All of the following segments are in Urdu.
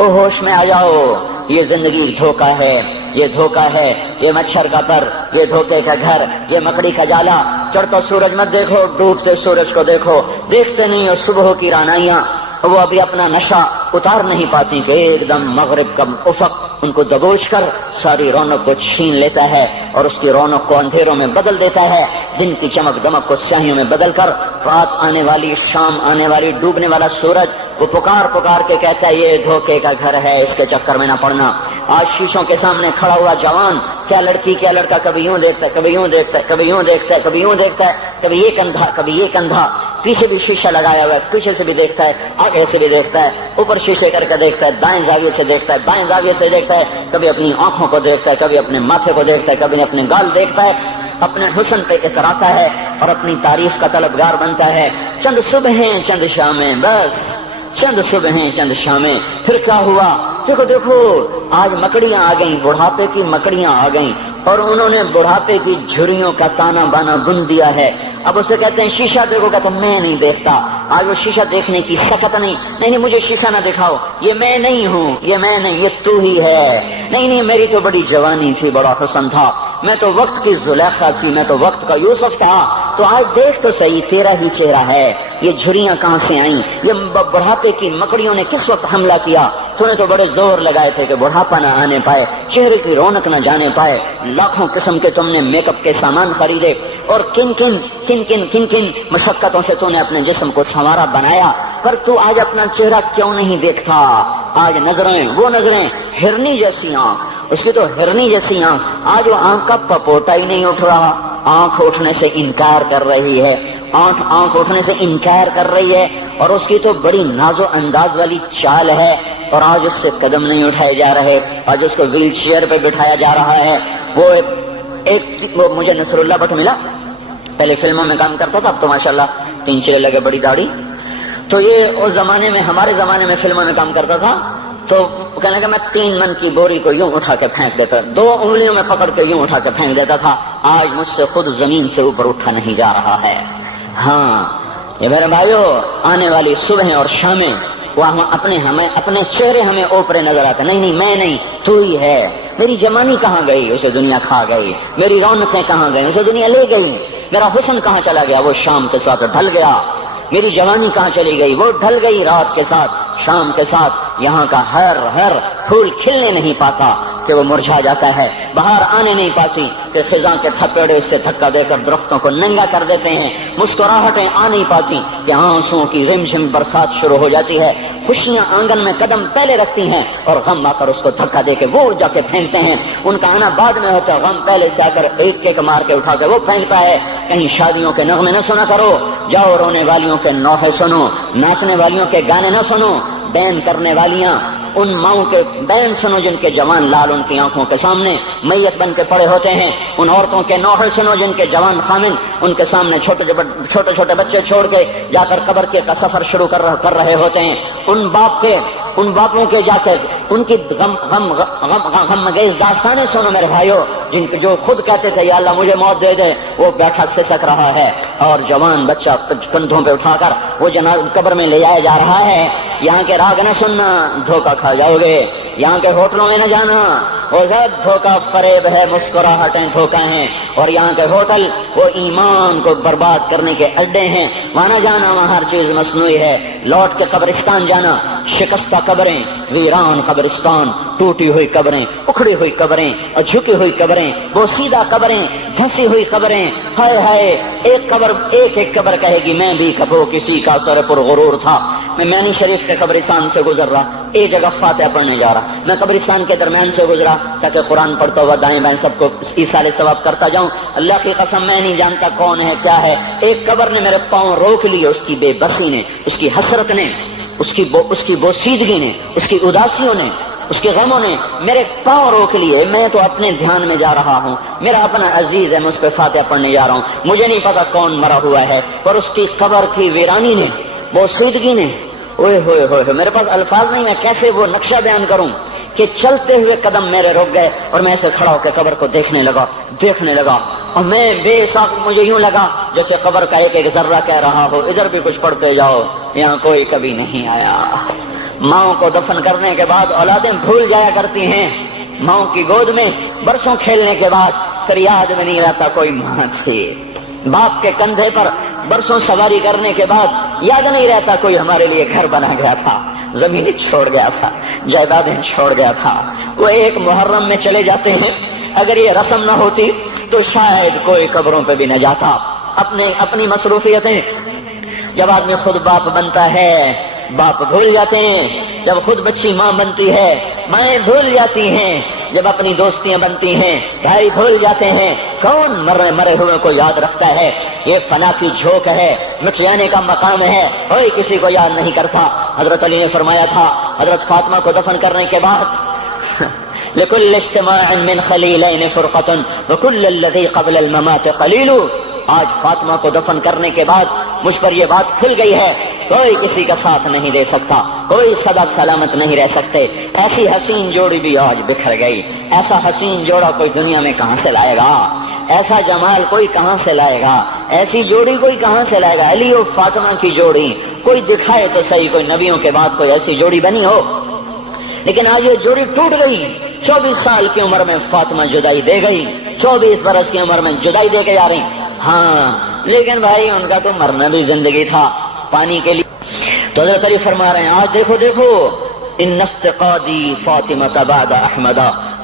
او ہوش میں آ جاؤ، یہ زندگی دھوکا ہے، یہ دھوکا ہے، یہ مچھر کا پر، یہ دھوکے کا گھر، یہ مکڑی کا جالا۔ چڑھتا سورج مت دیکھو، ڈوبتے سورج کو دیکھو، دیکھتے نہیں اور صبح کی رانائیاں وہ ابھی اپنا نشہ اتار نہیں پاتی کہ ایک دم مغرب کا افق ان کو دبوچ کر ساری رونق کو چھین لیتا ہے اور اس کی رونق کو اندھیروں میں بدل دیتا ہے، دن کی چمک دمک کو سیاہیوں میں بدل کر رات آنے والی، شام آنے والی، ڈوبنے والا سورج وہ پکار پکار کے کہتا ہے یہ دھوکے کا گھر ہے، اس کے چکر میں نہ پڑنا۔ آج شیشوں کے سامنے کھڑا ہوا جوان کیا لڑکی کیا لڑکا کبھی یوں دیکھتا ہے، کبھی یوں دیکھتا ہے، کبھی یوں دیکھتا ہے، کبھی یوں دیکھتا ہے، کبھی یہ کندھا کبھی یہ کندھا، پیچھے بھی شیشہ لگایا ہوا ہے، پیچھے سے بھی دیکھتا ہے، آگے سے بھی دیکھتا ہے، اوپر شیشے کر کے دیکھتا ہے، دائیں زاویے سے دیکھتا ہے، بائیں زاویے سے دیکھتا ہے، کبھی اپنی آنکھوں کو دیکھتا ہے، کبھی اپنے ماتھے کو دیکھتا ہے، کبھی اپنے گال دیکھتا ہے، اپنے حسن پہ اتراتا ہے اور اپنی تعریف کا طلبگار بنتا ہے۔ چند صبحیں چند شامیں، بس چند صبحیں چند شامیں، پھر کیا ہوا؟ دیکھو دیکھو آج مکڑیاں آ گئیں، بڑھاپے کی مکڑیاں آ گئیں اور انہوں نے بڑھاپے کی جھریوں کا تانا بانا گن دیا ہے۔ اب اسے کہتے ہیں شیشہ دیکھو، کہتا میں نہیں دیکھتا۔ آج وہ شیشہ دیکھنے کی سخت نہیں مجھے شیشہ نہ دکھاؤ، یہ میں نہیں ہوں، یہ میں نہیں، یہ تو ہی ہے۔ نہیں میری تو بڑی جوانی تھی، بڑا حسن تھا، میں تو وقت کی زلیخا تھی، میں تو وقت کا یوسف تھا، تو آج دیکھ تو صحیح تیرا ہی چہرہ ہے۔ یہ جھریاں کہاں سے آئیں؟ یہ بڑھاپے کی مکڑیوں نے کس وقت حملہ کیا؟ تو نے تو بڑے زور لگائے تھے کہ بڑھاپا نہ آنے پائے، چہرے کی رونق نہ جانے پائے، لاکھوں قسم کے تم نے میک اپ کے سامان خریدے اور کن کن مشقتوں سے تو نے اپنے جسم کو سنوارا بنایا، پر تو آج اپنا چہرہ کیوں نہیں دیکھتا؟ آج نظریں وہ نظریں ہرنی جیسی آنکھ، اس کی تو ہرنی جیسی آنکھ، آج وہ آنکھ کا پپوٹا ہی نہیں اٹھ رہا، آنکھ اٹھنے سے انکار کر رہی ہے، آنکھ اٹھنے سے انکار کر رہی ہے، اور اس کی تو بڑی ناز و انداز والی چال ہے، اور آج اس سے قدم نہیں اٹھائے جا رہے، آج اس کو ویل چیئر پہ بٹھایا جا رہا ہے۔ وہ مجھے نصر اللہ بٹ ملا، پہلے فلموں میں کام کرتا تھا، اب تو ماشاءاللہ 3 چلے لگے، بڑی داڑھی، تو یہ اس زمانے میں، ہمارے زمانے میں فلموں میں کام کرتا تھا، تو کہنے لگا میں 3 من کی بوری کو یوں اٹھا کے پھینک دیتا، 2 انگلیوں میں پکڑ کے یوں اٹھا کے پھینک دیتا تھا، آج مجھ سے خود زمین سے اوپر اٹھا نہیں جا رہا ہے۔ ہاں یہ میرے بھائیو، آنے والی صبح اور شامیں وہ اپنے چہرے ہمیں اوپرے نظر آتے، نہیں میں نہیں، تو ہی ہے۔ میری جوانی کہاں گئی؟ اسے دنیا کھا گئی۔ میری رونقیں کہاں گئی؟ اسے دنیا لے گئی۔ میرا حسن کہاں چلا گیا؟ وہ شام کے ساتھ ڈھل گیا۔ میری جوانی کہاں چلی گئی؟ وہ ڈھل گئی رات کے ساتھ، شام کے ساتھ۔ یہاں کا ہر پھول کھلنے نہیں پاتا کہ وہ مرجھا جاتا ہے، بہار آنے نہیں پاتی کہ خزاں کے تھپیڑے اس سے دھکا دے کر درختوں کو ننگا کر دیتے ہیں، مسکراہٹیں آ نہیں پاتی کہ آنسوؤں کی رم جھم برسات شروع ہو جاتی ہے، خوشیاں آنگن میں قدم پہلے رکھتی ہیں اور غم آ کر اس کو دھکا دے کے وہ جا کے پھینکتے ہیں۔ ان کا آنا بعد میں ہوتا ہے، غم پہلے سے آ کر ایک مار کے اٹھا کے وہ پھینکتا ہے۔ کہیں شادیوں کے نغمے نہ سنا کرو، جاؤ رونے والیوں کے نوحے سنو، ناچنے والیوں کے گانے نہ سنو، بین کرنے والیاں ان ماؤں کے بین سنو جن کے جوان لال ان کی آنکھوں کے سامنے میت بن کے پڑے ہوتے ہیں، ان عورتوں کے نوحے سنو جن کے جوان خامن ان کے سامنے چھوٹے بچے چھوڑ کے جا کر قبر کے کا سفر شروع کر رہے ہوتے ہیں، ان باپوں کے جا کر ان کی غم گیز داستانیں سنو میرے بھائیو، جو خود کہتے تھے یا اللہ مجھے موت دے دے، وہ بیٹھا سسک رہا ہے اور جوان بچہ کندھوں پہ اٹھا کر وہ قبر میں لے جایا جا رہا ہے۔ یہاں کے راگ نہ سننا، دھوکہ کھا جاؤ گے، یہاں کے ہوٹلوں میں نہ جانا، وہ سب دھوکہ فریب ہے، مسکراہٹیں دھوکہ ہیں، اور یہاں کے ہوٹل وہ ایمان کو برباد کرنے کے اڈے ہیں، وہاں نہ جانا، وہاں ہر چیز مصنوعی ہے۔ لوٹ کے قبرستان جانا، شکستہ قبریں، ویران قبرستان، ٹوٹی ہوئی قبریں، اکھڑی ہوئی قبریں اور جھکی ہوئی قبریں، بوسیدہ قبریں، دھسی ہوئی قبریں، ہائے ہائے، ایک قبر کہے گی میں بھی کبھی کسی کا سر پر غرور تھا۔ میں مینی شریف کے قبرستان سے گزر رہا، ایک جگہ فاتحہ پڑھنے جا رہا، میں قبرستان کے درمیان سے گزرا تاکہ قرآن پڑھتا ہوا دائیں بائیں سب کو ایصال ثواب کرتا جاؤں۔ اللہ کی قسم میں نہیں جانتا کون ہے کیا ہے، ایک قبر نے میرے پاؤں روک لیے، اس کی بے بسی نے، اس کی حسرت نے، اس کی بوسیدگی نے، اس کی اداسیوں نے، اس کے غموں نے میرے پاؤں روک لیے۔ میں تو اپنے دھیان میں جا رہا ہوں، میرا اپنا عزیز ہے، میں اس پہ فاتحہ پڑھنے جا رہا ہوں، مجھے نہیں پتا کون مرا ہوا ہے، پر اس کی قبر کی ویرانی نے، بوسیدگی نے، اوئے ہوئے ہوئے، میرے پاس الفاظ نہیں، میں کیسے وہ نقشہ بیان کروں کہ چلتے ہوئے قدم میرے رک گئے اور میں ایسے کھڑا ہو کے قبر کو دیکھنے لگا اور میں بے ساخت، مجھے یوں لگا جیسے قبر کا ایک ذرہ کہہ رہا ہو ادھر بھی کچھ پڑھتے جاؤ، یہاں کوئی کبھی نہیں آیا، ماؤں کو دفن کرنے کے بعد اولادیں بھول جایا کرتی ہیں، ماؤں کی گود میں برسوں کھیلنے کے بعد پھر یاد میں نہیں رہتا کوئی ماں تھی، باپ کے کندھے پر برسوں سواری کرنے کے بعد یاد نہیں رہتا کوئی ہمارے لیے گھر بنا گیا تھا، زمین چھوڑ گیا تھا، جائیدادیں چھوڑ گیا تھا۔ وہ ایک محرم میں چلے جاتے ہیں، اگر یہ رسم نہ ہوتی تو شاید کوئی قبروں پہ بھی نہ جاتا۔ اپنی مصروفیتیں، جب آدمی خود باپ بنتا ہے باپ بھول جاتے ہیں، جب خود بچی ماں بنتی ہے مائیں بھول جاتی ہیں، جب اپنی دوستیاں بنتی ہیں بھائی بھول جاتے ہیں۔ کون مرے ہوئے کو یاد رکھتا ہے؟ یہ فنا کی جھوک ہے، مٹ جانے کا مقام ہے، کوئی کسی کو یاد نہیں کرتا۔ حضرت علی نے فرمایا تھا حضرت فاطمہ کو دفن کرنے کے بعد لكل اجتماع من خليلين فرقة وكل الذي قبل الممات قليل۔ آج فاطمہ کو دفن کرنے کے بعد مجھ پر یہ بات کھل گئی ہے، کوئی کسی کا ساتھ نہیں دے سکتا، کوئی سدا سلامت نہیں رہ سکتے۔ ایسی حسین جوڑی بھی آج بکھر گئی، ایسا حسین جوڑا کوئی دنیا میں کہاں سے لائے گا؟ ایسا جمال کوئی کہاں سے لائے گا؟ ایسی جوڑی کوئی کہاں سے لائے گا؟ علی اور فاطمہ کی جوڑی کوئی دکھائے تو صحیح، کوئی نبیوں کے بعد کوئی ایسی جوڑی بنی ہو، لیکن آج یہ جوڑی ٹوٹ گئی۔ 24 سال کی عمر میں فاطمہ جدائی دے گئی، 24 برس کی عمر میں جدائی دے کے جا رہی۔ ہاں لیکن بھائی ان کا تو مرنا بھی زندگی تھا پانی کے لیے۔ تو حضرت علی فرما رہے ہیں آج دیکھو دیکھو ان افتقادی فاطمہ بعد احمد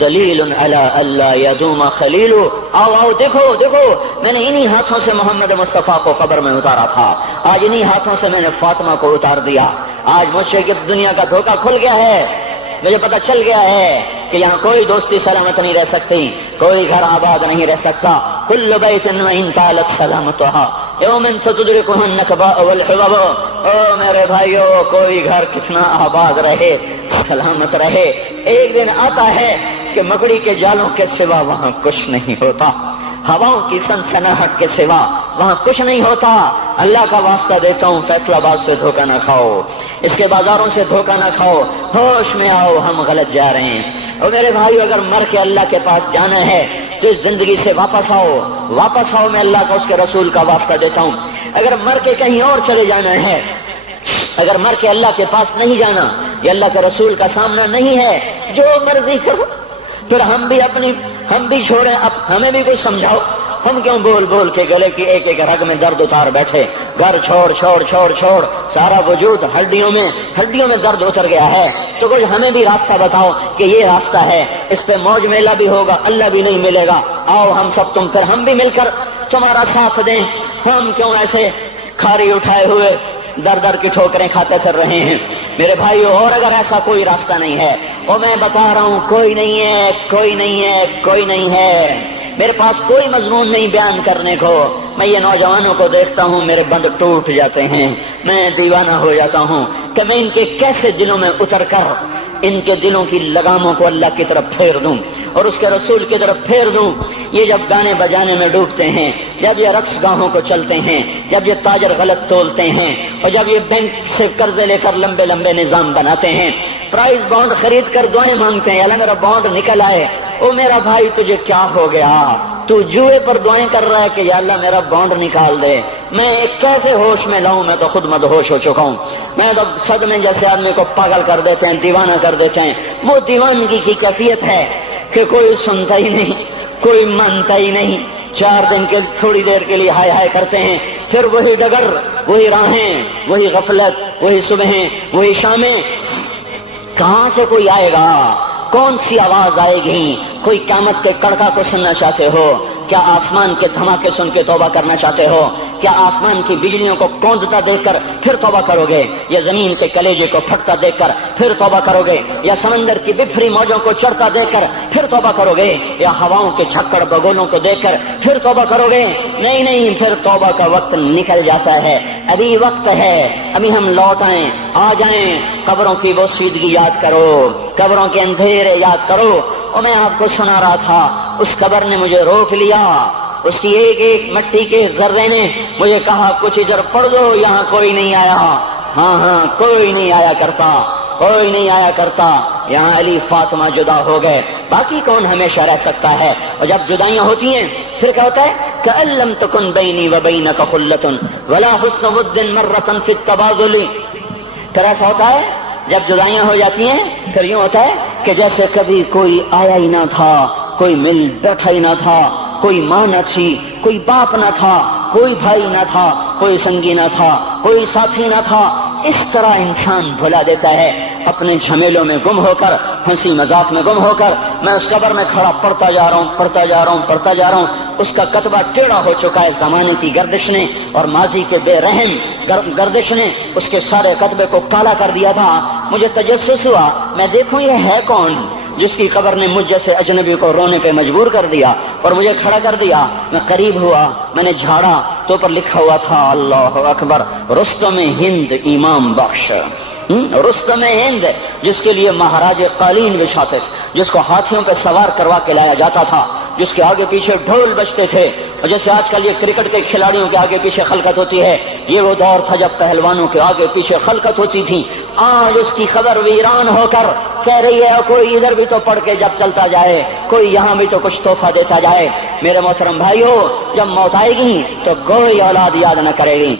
دلیل علی اللہ یدوم خلیل۔ آؤ آؤ دیکھو دیکھو، میں نے انہی ہاتھوں سے محمد مصطفیٰ کو قبر میں اتارا تھا، آج انہی ہاتھوں سے میں نے فاطمہ کو اتار دیا۔ آج مجھ سے کہ دنیا کا دھوکہ کھل گیا ہے، مجھے پتہ چل گیا ہے کہ یہاں کوئی دوستی سلامت نہیں رہ سکتی، کوئی گھر آباد نہیں رہ سکتا۔ کل بیت وإن طالت سلامتها یوم ستدركها النكباء والحباب۔ او میرے بھائیو، کوئی گھر کتنا آباد رہے سلامت رہے، ایک دن آتا ہے کہ مکڑی کے جالوں کے سوا وہاں کچھ نہیں ہوتا، ہواؤں کی سنسناہٹ کے سوا وہاں کچھ نہیں ہوتا۔ اللہ کا واسطہ دیتا ہوں فیصلہ آباد سے دھوکہ نہ کھاؤ، اس کے بازاروں سے دھوکہ نہ کھاؤ، ہوش میں آؤ، ہم غلط جا رہے ہیں۔ اور میرے بھائیو، اگر مر کے اللہ کے پاس جانا ہے تو اس زندگی سے واپس آؤ، واپس آؤ، میں اللہ کا اس کے رسول کا واسطہ دیتا ہوں۔ اگر مر کے کہیں اور چلے جانا ہے، اگر مر کے اللہ کے پاس نہیں جانا یا اللہ کے رسول کا سامنا نہیں ہے، جو مرضی کرو، پھر ہم بھی چھوڑیں، اب ہمیں بھی کچھ سمجھاؤ۔ ہم کیوں بول بول کے گلے کی ایک ایک رگ میں درد اتار بیٹھے؟ گھر چھوڑ چھوڑ چھوڑ چھوڑ، سارا وجود ہڈیوں میں درد اتر گیا ہے، تو کچھ ہمیں بھی راستہ بتاؤ کہ یہ راستہ ہے، اس پہ موج میلہ بھی ہوگا، اللہ بھی نہیں ملے گا۔ آؤ ہم سب تم پھر ہم بھی مل کر تمہارا ساتھ دیں۔ ہم کیوں ایسے کھاری اٹھائے ہوئے در در کی ٹھوکریں کھاتے پھر رہے ہیں؟ میرے بھائیو، اور اگر ایسا کوئی راستہ نہیں ہے، اور میں بتا رہا ہوں کوئی نہیں ہے، کوئی نہیں ہے، کوئی نہیں ہے، میرے پاس کوئی مضمون نہیں بیان کرنے کو۔ میں یہ نوجوانوں کو دیکھتا ہوں، میرے بند ٹوٹ جاتے ہیں، میں دیوانہ ہو جاتا ہوں کہ میں ان کے کیسے دلوں میں اتر کر ان کے دلوں کی لگاموں کو اللہ کی طرف پھیر دوں اور اس کے رسول کی طرف پھیر دوں۔ یہ جب گانے بجانے میں ڈوبتے ہیں، جب یہ رقص گاہوں کو چلتے ہیں، جب یہ تاجر غلط تولتے ہیں، اور جب یہ بینک سے قرضے لے کر لمبے لمبے نظام بناتے ہیں، پرائز بانڈ خرید کر دعائیں مانگتے ہیں، اللہ میرا بانڈ نکل آئے۔ او میرا بھائی، تجھے کیا ہو گیا؟ تو جوئے پر دعائیں کر رہا ہے کہ یا اللہ میرا بانڈ نکال دے۔ میں کیسے ہوش میں لاؤں؟ میں تو خود مدہوش ہو چکا ہوں۔ میں تو صدمے جیسے آدمی کو پاگل کر دیتے ہیں، دیوانہ کر دیتے ہیں۔ وہ دیوانگی کی کیفیت ہے کہ کوئی سنتا ہی نہیں، کوئی مانتا ہی نہیں، 4 دن کے تھوڑی دیر کے لیے ہائے ہائے کرتے ہیں، پھر وہی ڈگر، وہی راہیں، وہی غفلت، وہی صبحیں، وہی شامیں۔ کہاں سے کوئی آئے گا؟ کون سی آواز آئے گی؟ کوئی قیامت کے کڑکا کو سننا چاہتے ہو؟ کیا آسمان کے دھماکے سن کے توبہ کرنا چاہتے ہو؟ کیا آسمان کی بجلیوں کو کوندتا دیکھ کر پھر توبہ کرو گے؟ یا زمین کے کلیجے کو پھٹتا دیکھ کر پھر توبہ کرو گے؟ یا سمندر کی بفری موجوں کو چڑھتا دیکھ کر پھر توبہ کرو گے؟ یا ہواؤں کے جھکڑ بگولوں کو دیکھ کر پھر توبہ کرو گے؟ نہیں نہیں، پھر توبہ کا وقت نکل جاتا ہے، ابھی وقت ہے، ابھی ہم لوٹ آئیں، آ جائیں۔ قبروں کی وہ سیدگی یاد کرو، قبروں کے اندھیرے یاد کرو۔ اور میں آپ کو سنا رہا تھا، اس قبر نے مجھے روک لیا، اس کی ایک ایک مٹی کے ذرے نے مجھے کہا کچھ ادھر پڑھ دو، یہاں کوئی نہیں آیا۔ ہاں کوئی نہیں آیا کرتا، کوئی نہیں آیا کرتا۔ یہاں علی فاطمہ جدا ہو گئے، باقی کون ہمیشہ رہ سکتا ہے؟ اور جب جدائیاں ہوتی ہیں پھر کیا ہوتا ہے؟ کأن لم تکن بینی وبینک خلۃ ولا حسن ود مرۃ فی التبادل۔ پھر ایسا ہوتا ہے جب جدائیاں ہو جاتی ہیں پھر یوں ہوتا ہے کہ جیسے کبھی کوئی آیا ہی نہ تھا، کوئی مل بیٹھا ہی نہ تھا، کوئی ماں نہ تھی، کوئی باپ نہ تھا، کوئی بھائی نہ تھا، کوئی سنگی نہ تھا، کوئی ساتھی نہ تھا۔ اس طرح انسان بھلا دیتا ہے اپنے جھمیلوں میں گم ہو کر، ہنسی مذاق میں گم ہو کر۔ میں اس قبر میں کھڑا پڑھتا جا رہا ہوں، پڑھتا جا رہا ہوں، پڑھتا جا رہا ہوں، اس کا کتبہ ٹیڑھا ہو چکا ہے زمانے کی گردش نے اور ماضی کے بے رحم گردش نے اس کے سارے کتبے کو کالا کر دیا تھا۔ مجھے تجسس ہوا، میں دیکھوں یہ ہے کون جس کی قبر نے مجھ جیسے اجنبی کو رونے پہ مجبور کر دیا اور مجھے کھڑا کر دیا۔ میں قریب ہوا، میں نے جھاڑا تو پر لکھا ہوا تھا اللہ اکبر، رستم ہند امام بخش۔ رستم ہند، جس کے لیے مہاراج قالین بچھاتے تھے، جس کو ہاتھیوں پہ سوار کروا کے لایا جاتا تھا، جس کے آگے پیچھے ڈھول بجتے تھے، اور جیسے آج کل یہ کرکٹ کے کھلاڑیوں کے آگے پیچھے خلقت ہوتی ہے، یہ وہ دور تھا جب پہلوانوں کے آگے پیچھے خلقت ہوتی تھی۔ آج اس کی خبر ویران ہو کر کہہ رہی ہے کوئی ادھر بھی تو پڑھ کے جب چلتا جائے، کوئی یہاں بھی تو کچھ تحفہ دیتا جائے۔ میرے محترم بھائیو، جب موت آئے گی تو کوئی اولاد یاد نہ کرے گی۔